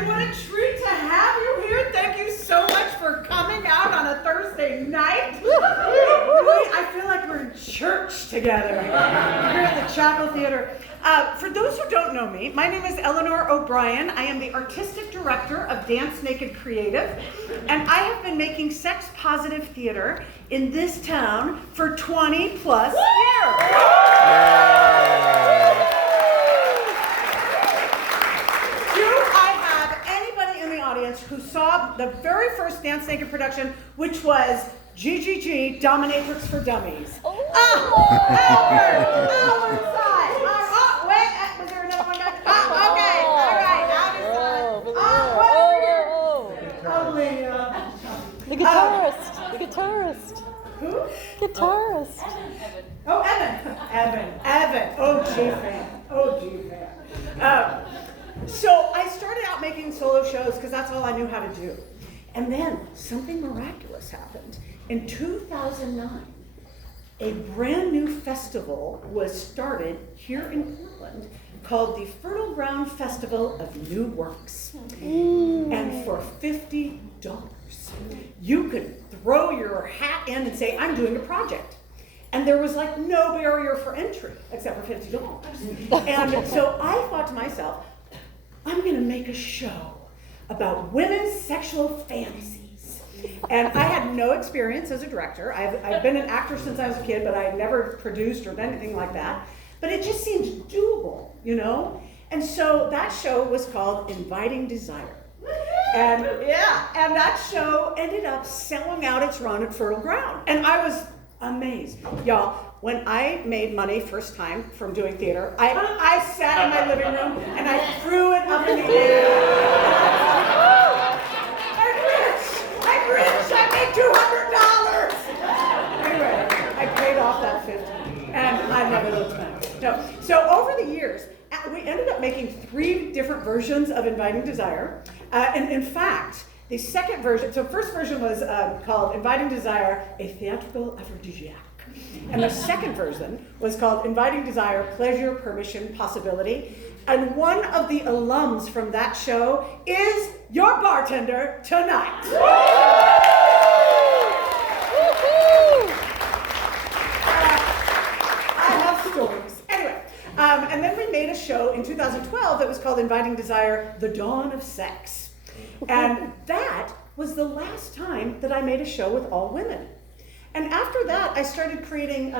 everybody. What a treat to have you here. Thank you so much for coming out on a Thursday night. Really, I feel like we're in church together here at the Chapel Theater. For those who don't know me, my name is Eleanor O'Brien. I am the artistic director of Dance Naked Creative, and I have been making sex-positive theater in this town for 20 plus years. Who saw the very first Dance Naked production, which was GGG, Dominatrix for Dummies. Albert side. Wait, was there another one? Okay, all right, The guitarist. Who? Guitarist. Oh, Evan. OG fan. So I started out making solo shows because that's all I knew how to do. And then something miraculous happened. In 2009, a brand new festival was started here in Portland called the Fertile Ground Festival of New Works. And for $50, you could throw your hat in and say, I'm doing a project. And there was like no barrier for entry except for $50. And so I thought to myself, I'm gonna make a show about women's sexual fantasies. And I had no experience as a director. I've been an actor since I was a kid, but I never produced or done anything like that. But it just seemed doable, you know? And so that show was called Inviting Desire. And that show ended up selling out its run at Fertile Ground. And I was amazed. Y'all, when I made money first time from doing theater, I sat in my living room and I threw it up in the air. I'm rich, I made $200. Anyway, I paid off that 50 and I never looked back. No. So over the years, we ended up making 3 different versions of Inviting Desire. And in fact, the second version, so first version was called Inviting Desire, a theatrical aphrodisiac. And the second version was called Inviting Desire, Pleasure, Permission, Possibility. And one of the alums from that show is your bartender tonight. I love stories. Anyway, and then we made a show in 2012 that was called Inviting Desire, The Dawn of Sex. And that was the last time that I made a show with all women. And after that, I started creating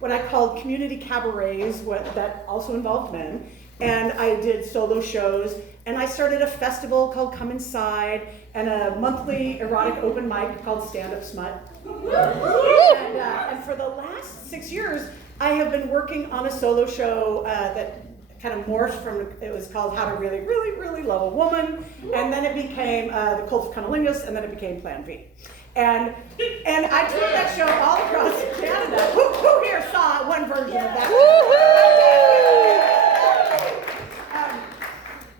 what I called community cabarets that also involved men. And I did solo shows. And I started a festival called Come Inside and a monthly erotic open mic called Stand Up Smut. And for the last 6 years, I have been working on a solo show that kind of morphed from, it was called How to Really, Really, Really Love a Woman. And then it became The Cult of Cunnilingus, and then it became Plan B. And I toured that show all across Canada. Who here saw one version of that?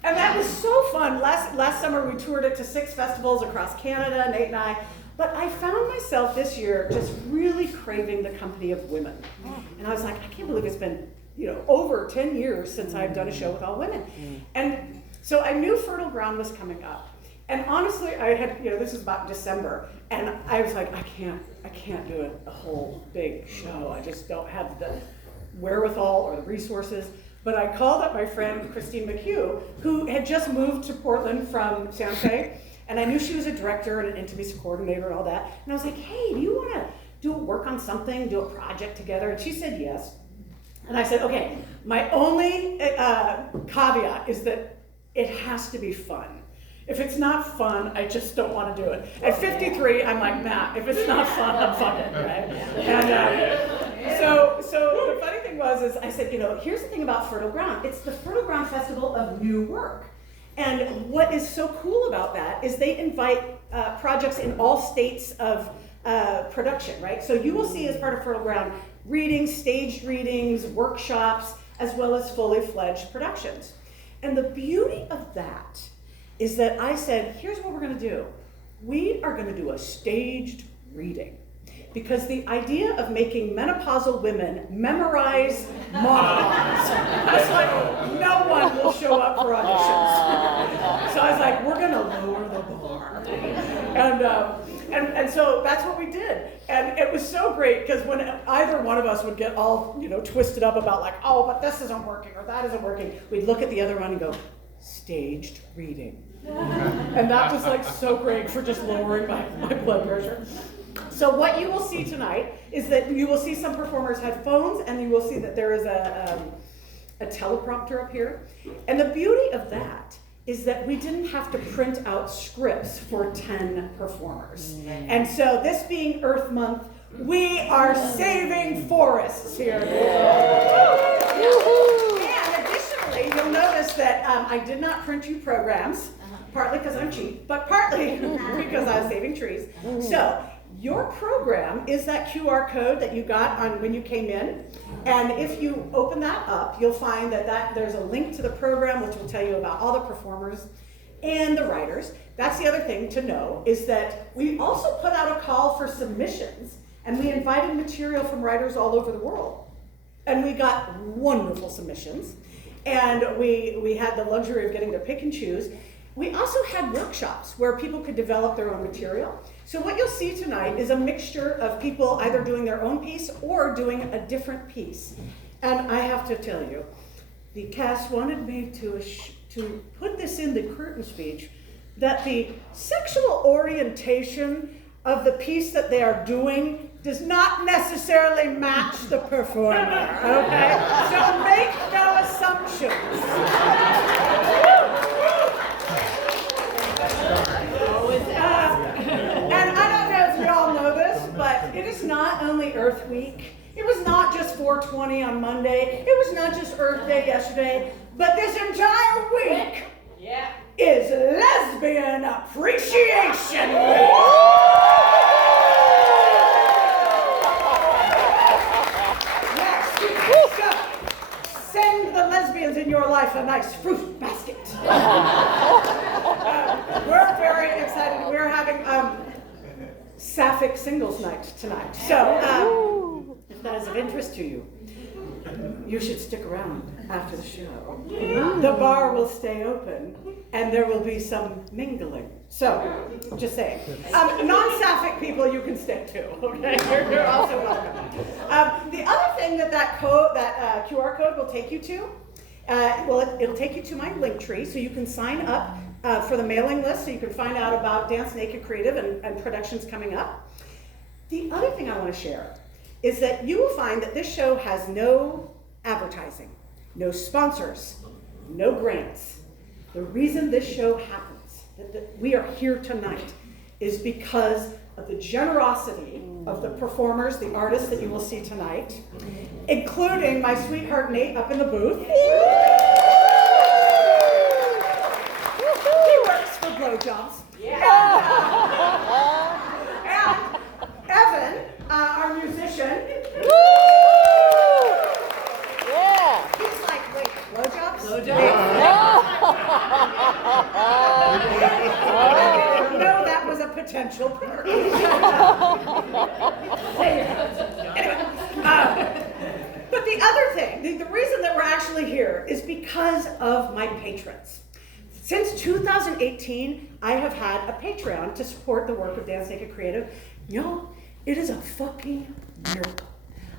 And that was so fun. Last summer we toured it to 6 festivals across Canada, Nate and I. But I found myself this year just really craving the company of women. And I was like, I can't believe it's been over 10 years since I've done a show with all women. And so I knew Fertile Ground was coming up. And honestly, I had, this was about December, and I was like, I can't do a whole big show. I just don't have the wherewithal or the resources. But I called up my friend, Christine McHugh, who had just moved to Portland from San Jose, and I knew she was a director and an intimacy coordinator and all that. And I was like, hey, do you want to do work on something, do a project together? And she said yes. And I said, okay, my only caveat is that it has to be fun. If it's not fun, I just don't want to do it. At 53, I'm like, nah, if it's not fun, I'm fucking, right? And so the funny thing was I said, here's the thing about Fertile Ground. It's the Fertile Ground Festival of New Work. And what is so cool about that is they invite projects in all states of production, right? So you will see as part of Fertile Ground readings, staged readings, workshops, as well as fully fledged productions. And the beauty of that is that I said, here's what we're gonna do. We are gonna do a staged reading. Because the idea of making menopausal women memorize monologues, I was like, no one will show up for auditions. So I was like, we're gonna lower the bar. And so that's what we did. And it was so great because when either one of us would get all, twisted up about like, oh, but this isn't working or that isn't working, we'd look at the other one and go, staged reading. And that was like so great for just lowering my blood pressure. So what you will see tonight is that you will see some performers have phones, and you will see that there is a teleprompter up here. And the beauty of that is that we didn't have to print out scripts for 10 performers. And so this being Earth Month, we are saving forests here. And additionally, you'll notice that I did not print you programs, partly because I'm cheap, but partly because I was saving trees. So your program is that QR code that you got on when you came in. And if you open that up, you'll find that there's a link to the program, which will tell you about all the performers and the writers. That's the other thing to know, is that we also put out a call for submissions, and we invited material from writers all over the world. And we got wonderful submissions, and we had the luxury of getting to pick and choose. We also had workshops where people could develop their own material. So what you'll see tonight is a mixture of people either doing their own piece or doing a different piece. And I have to tell you, the cast wanted me to put this in the curtain speech, that the sexual orientation of the piece that they are doing does not necessarily match the performer, okay? So make no assumptions. And I don't know if you all know this, but it is not only Earth Week. It was not just 420 on Monday. It was not just Earth Day yesterday. But this entire week is Lesbian Appreciation Week. Yes. So send the lesbians in your life a nice fruit basket. We're very excited. We're having Sapphic Singles Night tonight. So if that is of interest to you, you should stick around after the show. The bar will stay open, and there will be some mingling. So, just saying. Non-Sapphic people, you can stay too, okay? You're also welcome. The other thing that QR code will take you to, it'll take you to my link tree, so you can sign up for the mailing list, so you can find out about Dance Naked Creative and productions coming up. The other thing I want to share is that you will find that this show has no advertising, no sponsors, no grants. The reason this show happens, that we are here tonight, is because of the generosity of the performers, the artists that you will see tonight, including my sweetheart Nate up in the booth. He works for blowjobs. And Evan, our musician. He's like, wait, blowjobs? I didn't know that was a potential perk. But the other thing, the reason that we're actually here is because of my patrons. Since 2018, I have had a Patreon to support the work of Dance Naked Creative. Y'all, it is a fucking miracle.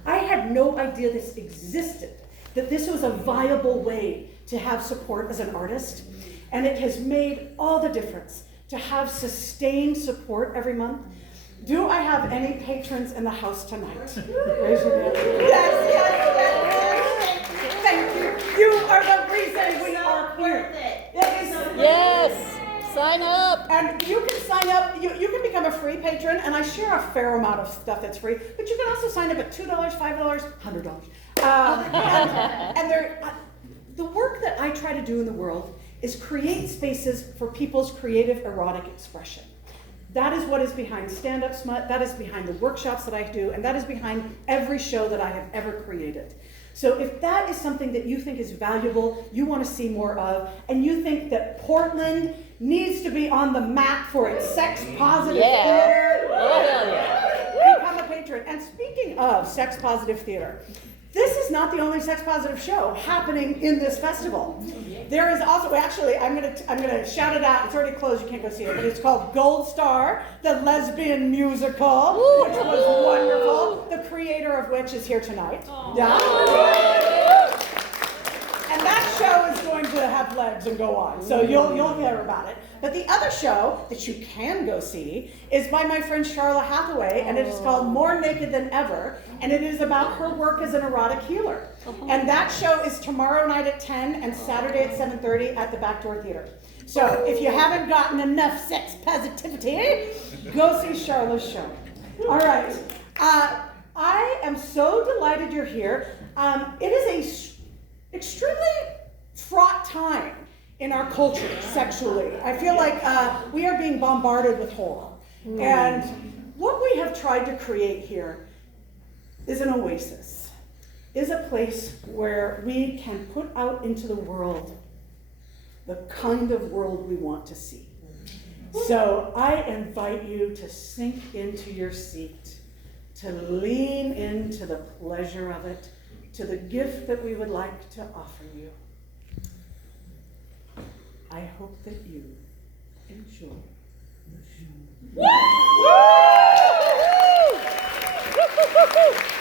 I had no idea this existed, that this was a viable way to have support as an artist, and it has made all the difference to have sustained support every month. Do I have any patrons in the house tonight? Raise your hand. Yes. Thank you. You are the reason we are here. Yes. Sign up. And you can sign up. You can become a free patron, and I share a fair amount of stuff that's free. But you can also sign up at $2, $5, $100. And the work that I try to do in the world is create spaces for people's creative erotic expression. That is what is behind Stand Up Smut, that is behind the workshops that I do, and that is behind every show that I have ever created. So if that is something that you think is valuable, you want to see more of, and you think that Portland needs to be on the map for its sex-positive theater, become a patron. And speaking of sex-positive theater, This is not the only sex positive show happening in this festival. There is also, actually, I'm gonna shout it out. It's already closed, you can't go see it, but it's called Gold Star, the lesbian musical, which was wonderful. The creator of which is here tonight. Yeah. And that show is going to have legs and go on, so you'll hear about it. But the other show that you can go see is by my friend Charlotte Hathaway, and it is called More Naked Than Ever, and it is about her work as an erotic healer. And that show is tomorrow night at 10 and Saturday at 7:30 at the Backdoor Theater. So if you haven't gotten enough sex positivity, go see Charlotte's show. All right. I am so delighted you're here. It is a extremely fraught time in our culture sexually. I feel like we are being bombarded with horror. And what we have tried to create here is an oasis, is a place where we can put out into the world the kind of world we want to see. So I invite you to sink into your seat, to lean into the pleasure of it, to the gift that we would like to offer you. I hope that you enjoy the show. Woo! Woo! Woo!